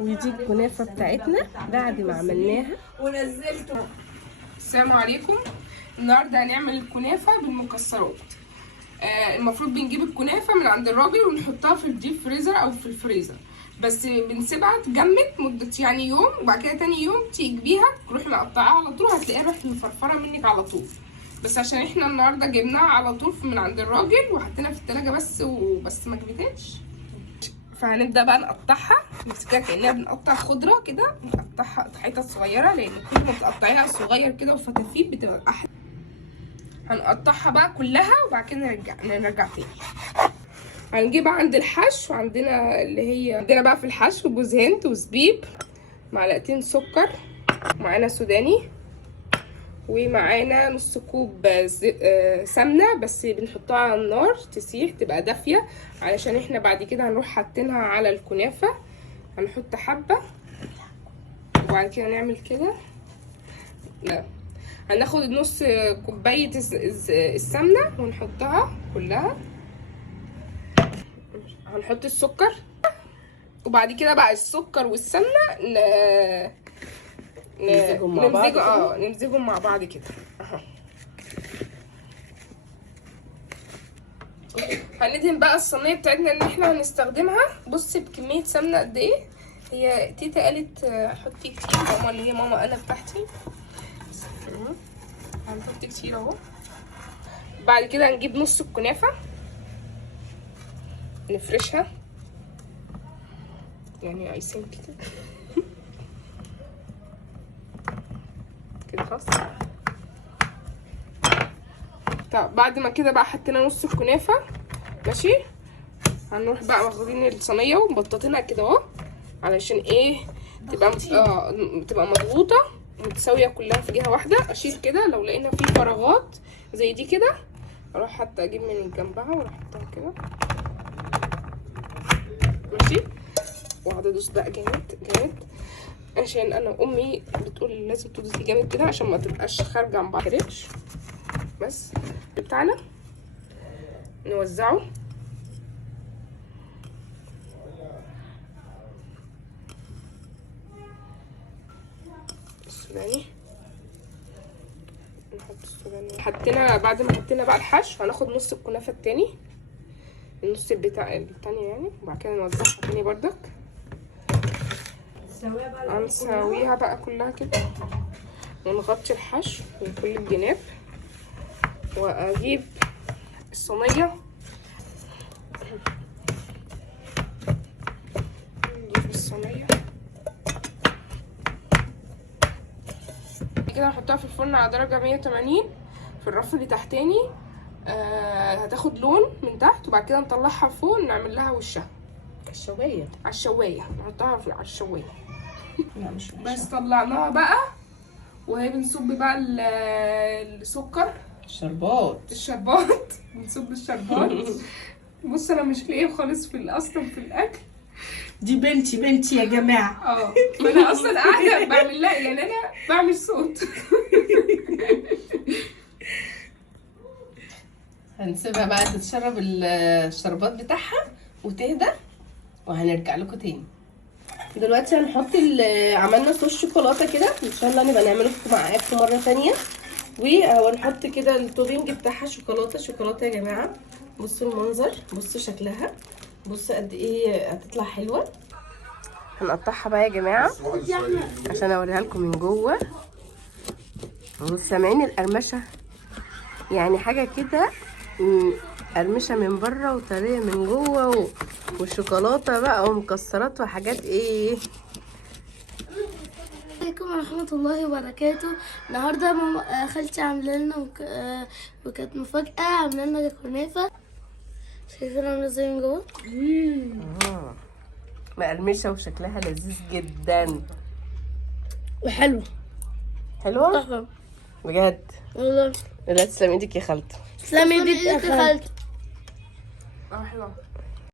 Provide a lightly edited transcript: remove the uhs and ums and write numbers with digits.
ودي الكنافه بتاعتنا بعد ما عملناها ونزلته. السلام عليكم. النهارده هنعمل الكنافه بالمكسرات. المفروض بنجيب الكنافه من عند الراجل ونحطها في الديب فريزر او في الفريزر، بس بنسيبها تجمد مده يعني يوم، وبعد كده تاني يوم تيجي بيها تروحي مقطعاها على طول، هتلاقيها راحت مفرفره منك على طول. بس عشان احنا النهارده جبناها على طول من عند الراجل وحطينا في التلاجة بس ما جبتش. فهنبدا بقى نقطعها، نمسكها كاننا بنقطع خضره كده، نقطعها حتت صغيره، لان كل ما تقطعيها صغير كده وفتافيت بتبقى احلى. هنقطعها بقى كلها وبعد كده نرجع تاني. هنجيب عند الحشو، عندنا اللي هي عندنا بقى في الحشو جوز هند وزبيب، معلقتين سكر، معانا سوداني، ومعانا نص كوب سمنه، بس بنحطها على النار تسيح تبقى دافيه، علشان احنا بعد كده هنروح حاطينها على الكنافه. هنحط حبه وبعد كده نعمل كده. لا، هناخد نص كوبايه السمنه ونحطها كلها. هنحط السكر، وبعد كده بقى السكر والسمنه نمزجهم مع بعض كده. نمزجهم مع بعض كده اهو. هندهن بقى الصينيه بتاعتنا اللي احنا هنستخدمها. بصي بكميه سمنه قد ايه. هي تيتا قالت حطي كتير، ماما اللي هي ماما انا بتاعتي هنحط كتير اهو. بعد كده هنجيب نص الكنافه نفرشها يعني عايزين كده كده خلاص. طب بعد ما كده بقى حطينا نص الكنافه ماشي، هنروح بقى واخدين الصينيه ومبططينها كده اهو، علشان ايه تبقى مضغوطه متساويه كلها في جهه واحده. اشيل كده لو لقينا في فراغات زي دي كده، اروح حتى اجيب من جنبها واروح احطها كده ماشي، واقعد ادوس بقى جامد جامد، عشان انا امي بتقول لازم تدوسي جامد كده عشان ما تبقاش خارجه عن بعض كريتش. بس بتاعنا نوزعه السوداني، نحط السوداني. حطينا بعد ما حطينا بقى الحشو هناخد نص الكنافه التاني، النص التانية يعني، وبعد كده نوزعها تاني بردك. هنسويها بقى كلها كده ونغطي الحشو من كل الجناب، واجيب الصينيه نجيب الصينيه كده، نحطها في الفرن على درجه 180 في الرف اللي تحتاني. هتاخد لون من تحت، وبعد كده نطلعها فوق نعمل لها وشها الشوايه على الشوايه، نحطها على الشوايه. لا مش بس طلعناها بقى، وهي بنصب بقى السكر الشربات بنصب الشربات. بص انا مش لاقيه خالص اصلا في الاكل. دي بنتي يا جماعه. ما انا اصلا قاعده بعمل لها، يعني انا بعمل صوت. هنسيبها بقى تتشرب الشربات بتاعها وتهدى، وهنرجع لكم تاني. دلوقتي هنحط عملنا صوص شوكولاته كده، ان شاء الله نبقى نعمله معاكم مره تانية. وهنحط كده التوبينج بتاعها شوكولاته يا جماعه. بصوا المنظر، بصوا شكلها، بصوا قد ايه هتطلع حلوه. هنقطعها بقى يا جماعه عشان اوريها لكم من جوه. سامعين القرمشه؟ يعني حاجه كده قرمشه من بره وطريه من جوه، والشوكولاته بقى ومكسرات وحاجات ايه. عليكم ورحمة الله وبركاته. النهارده ماما خالتي عامله لنا وكانت مفاجأة، عامله لنا كنافة. شايفين عامله ازاي من جوه؟ مقرمشه وشكلها لذيذ جدا وحلو. حلوه تحفة بجد والله. لا تسلم ايدك يا خالته. تسلمي ايدك يا خالتي. حلوه.